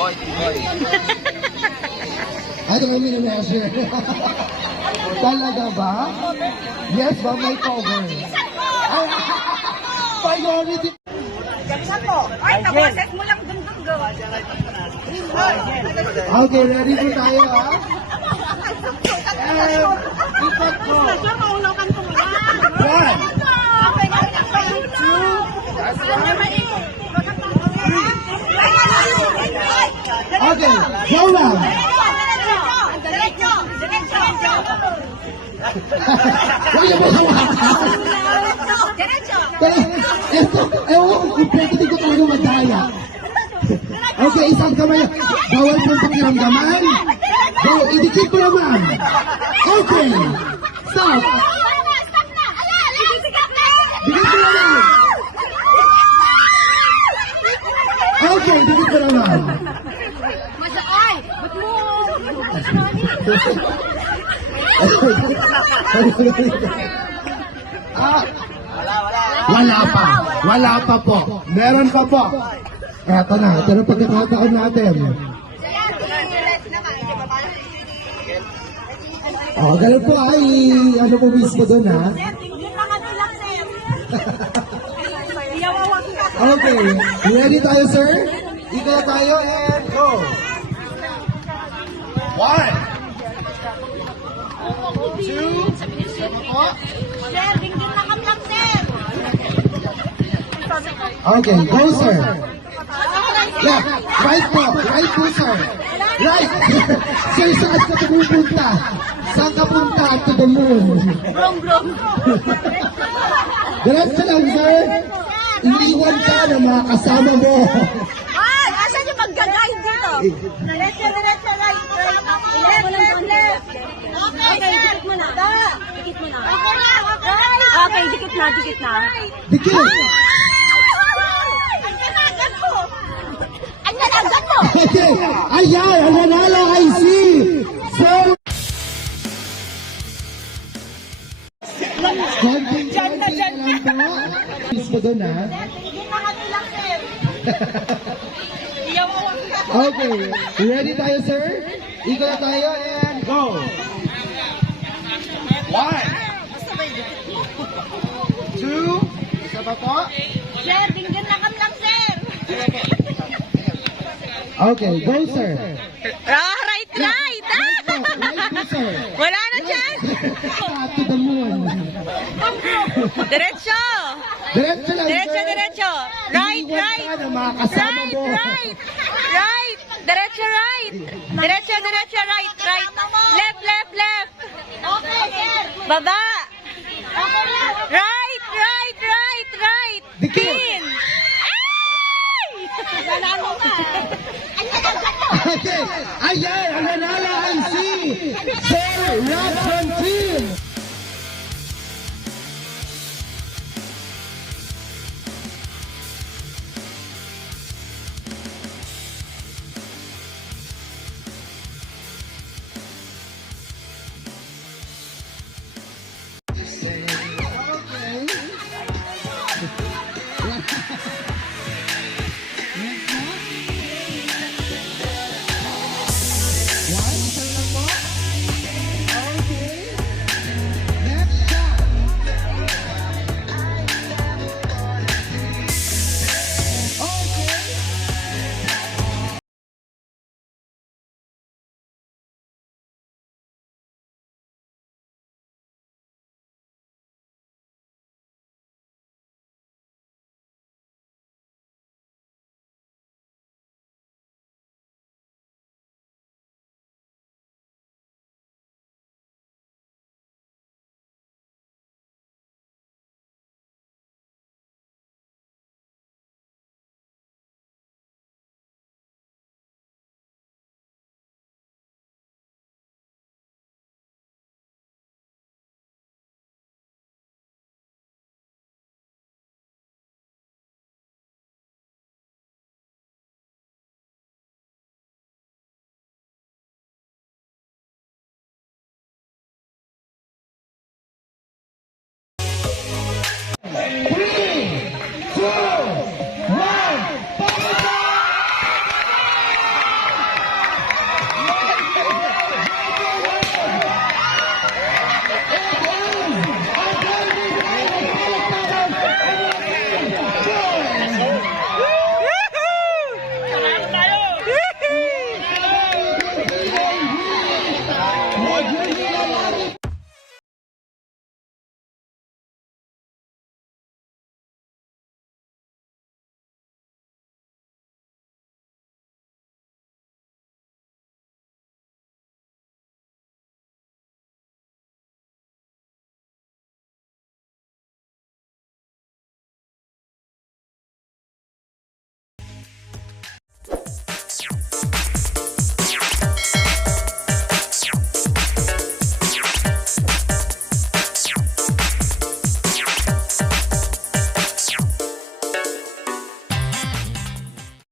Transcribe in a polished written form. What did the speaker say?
Boy. I don't know measure. Talaga ba? Yes ba? May cover. Ay, priority. Ganyan po. Ay, nabaset mo lang dun go. Okay, ready po tayo ha? And, ipat ko. Sir, maulaw kang tumula. 1, Okay, two. that's right. Okay, go lang. Diretso. Huwag mo hawakan. Diretso. Ito, ewan ko, pwede ko talaga madaya. Okay, isang kamay. Bawal po pakiramdaman. Go, idikit mo naman. Okay, stop. Dikit mo naman. Okay, dikit mo naman. Ay, ba't mo? Wala pa po. Meron pa po. Eto na, ito na pagkakataon natin. Oh, ganun po ay, ano po mismo doon ha? Okay, ready tayo sir? Ikaw tayo and go! 1, 2, okay, go sir! Left, right po sir! Right! Sir, saan ka pupunta? Saan ka punta to the moon? Diretso lang sir! Iniwan ka ng mga kasama mo! Ay, asan yung mag-guide dito? Diretso, right. Left. Okay, dikit mo na. Okay, dikit na. Dikit! Ang nalagat mo! Okay, ayan, ang nanalo ay si Sir! Diyan na. Mismo doon ha? Hindi na kami lang, sir. Okay, ready tayo sir? Ikaw na tayo and go! 1, 2, isa pa po? Sir, binggan na kami lang, sir. Okay, go sir! Right. Right po sir! Wala na dyan. To the moon. Diretso. Diretso lang. Diretso, sir. diretso. Right, Iiwan right. ka ng mga kasama Right, mo. right. Right. Diretso, right. Diretso, diretso, right, right. Left, left, left. Okay, sir. Baba. Right, right, right, right. Dikit. Pin. Ay! Nanalo ka. Okay. Ayan, ang nanalo ay si Sir Rob from Team